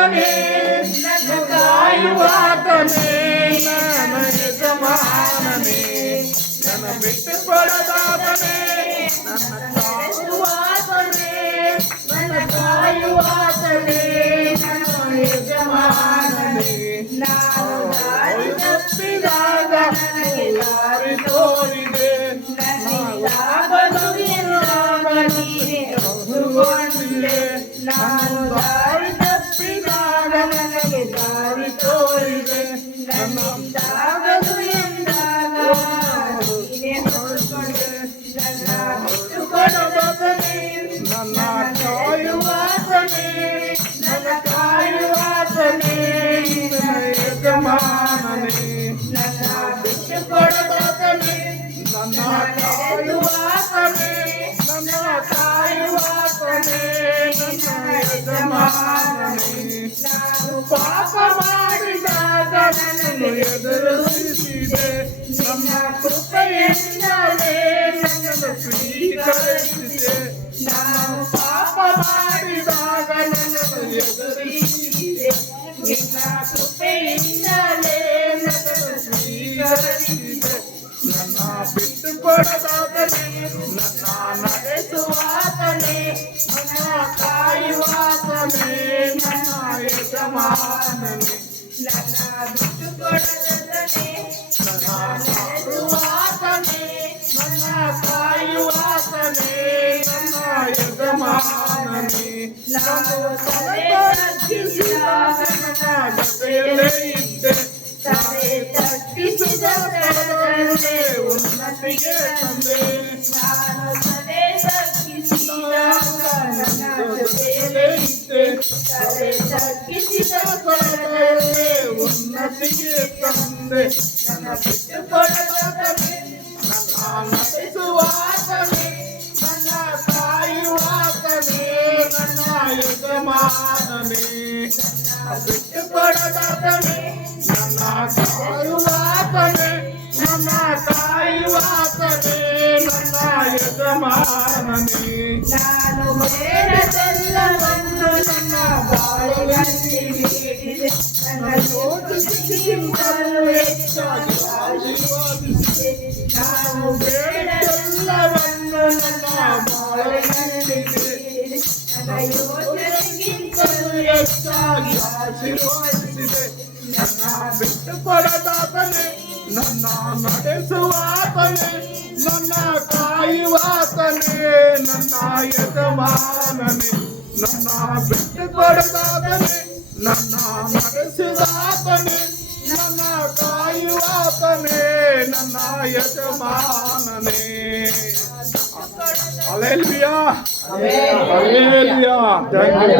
ಕಾಯುವಾತನೇ ನನ್ನ ಕಾಯುವಾತನೇ ನನ್ನ ಯಜಮಾನನೇ ನನ್ನ ಬಿಟ್ಟು ಕೊಡದಾತನೇ ನನ್ನ ಕಾಯುವಾತನೇ ನನ್ನ ಕಾಯುವಾತನೇ ನನ್ನ ಯಜಮಾನನೇ ನಾನು ದಾರಿ ತಪ್ಪಿದಾಗ ನನಗೆ ದಾರಿ ತೋರಿದೆ ನಾನು ದಾರಿ ತಪ್ಪಿದಾಗ ನನಗೆ ದಾರಿ ತೋರಿದೆ ನನ್ನದಾಗದು ಎಂದಾಗ ನೀನೇ ನೋಡಿಕೊಂಡೆ ನನ್ನ ಬಿಟ್ಟು ಕೊಡಬಾರದೆ ನನ್ನ ಕಾಯುವಾತನೇ ನನ್ನ ಕಾಯುವಾತನೇ ನನ್ನ ಯಜಮಾನನೇ ನನ್ನ ಬಿಟ್ಟು ಕೊಡಬಾರದೆ ನನ್ನ ಕಾಯುವಾತನೇ ನನ್ನ ಕಾಯುವಾತನೇ ನನ್ನ ಯಜಮಾನನೇ ನಾನು ಪಾಪ ಮಾಡಿದಾಗ ನನ್ನನ್ನು ಎದುರಿಸಿದೆ ನನ್ನ ಕೃಪೆಯಿಂದಲೇ ನನ್ನನ್ನು ಸ್ವೀಕರಿಸಿದೆ ನಾನು ಪಾಪ ಮಾಡಿದಾಗ ನನ್ನನ್ನು ಎದುರಿಸಿದೆ ನಿನ್ನ ಕೃಪೆಯಿಂದಲೇ ನನ್ನನ್ನು ಸ್ವೀಕರಿಸಿದೆ ನನ್ನ ಬಿಟ್ಟು ಕೊಡದಾತನೇ ನನ್ನ ನಡೆಸುವಾತನೇ ನನ್ನ ಕಾಯುವಾತನೇ ನನ್ನ ಯಜಮಾನನೇ ನನ್ನ ಬಿಟ್ಟು ಕೊಡದಾತನೇ ನನ್ನ ನಡೆಸುವಾತನೇ ನನ್ನ ಕಾಯುವಾತನೇ ನನ್ನ ಯಜಮಾನನೇ ನಾನು ತಲೆ ತಗ್ಗಿಸಿದಾಗ ನನ್ನ ಜೊತೆಯಲ್ಲೇ ಇದ್ದೆ ತಲೆ ತಗ್ಗಿಸಿದ ಸ್ಥಳದಲ್ಲೇ ಉನ್ನತಿಗೆ ತಂದೆ ನಾನು ತಲೆ ತಗ್ಗಿಸಿದಾಗ ನನ್ನ ಜೊತೆಯಲ್ಲೇ ಇದ್ದೆ ತಲೆ ತಗ್ಗಿಸಿದ ಸ್ಥಳದಲ್ಲೇ ಉನ್ನತಿಗೆ ತಂದೆ ನನ್ನ ಬಿಟ್ಟು ಕೊಡದಾತನೇ ನನ್ನ ನಡೆಸುವಾತನೇ ನನ್ನ ಕಾಯುವಾತನೇ ನನ್ನ ಯಜಮಾನನೇ ಬಿಟ್ಟು ಕೊಡದಾತನೇ ನನ್ನ ಕಾಯುವಾತನೇ ನನ್ನ ಕಾಯುವಾತನೇ ನನ್ನ ಯಜಮಾನನೇ ನಾನು ಬೇಡದೆಲ್ಲವನ್ನು ನನ್ನ ಬಾಳಿನಲ್ಲಿ ನೀಡಿದೆ ನನ್ನ ಯೋಚಿಸಿದ್ದನ್ನು ಹೆಚ್ಚಾಗಿ ಆಶೀರ್ವದಿಸಿದೆ ನಾನು ಬೇಡದೆಲ್ಲವನ್ನು ನನ್ನ ಬಾಳಿನಲ್ಲಿ ನೀಡಿದೆ ನನ್ನ ಯೋಚನೆಗಿಂತಲೂ ಹೆಚ್ಚಾಗಿ ಆಶೀರ್ವದಿಸಿದೆ ನನ್ನ ಬಿಟ್ಟು ಕೊಡದಾತನೇ ನನ್ನ ನಡೆಸುವಾತನೇ ನನ್ನ ಕಾಯುವಾತನೇ ನನ್ನ ಯಜಮಾನನೇ ನನ್ನ ಬಿಟ್ಟು ಕೊಡದಾತನೇ ನನ್ನ ನಡೆಸಿದಾತನೇ ನನ್ನ ಕಾಯುವಾತನೇ ನನ್ನ ಯಜಮಾನನೇ ಹಲ್ಲೆಲೂಯಾ ಹಲ್ಲೆಲೂಯಾ ಥ್ಯಾಂಕ್ ಯು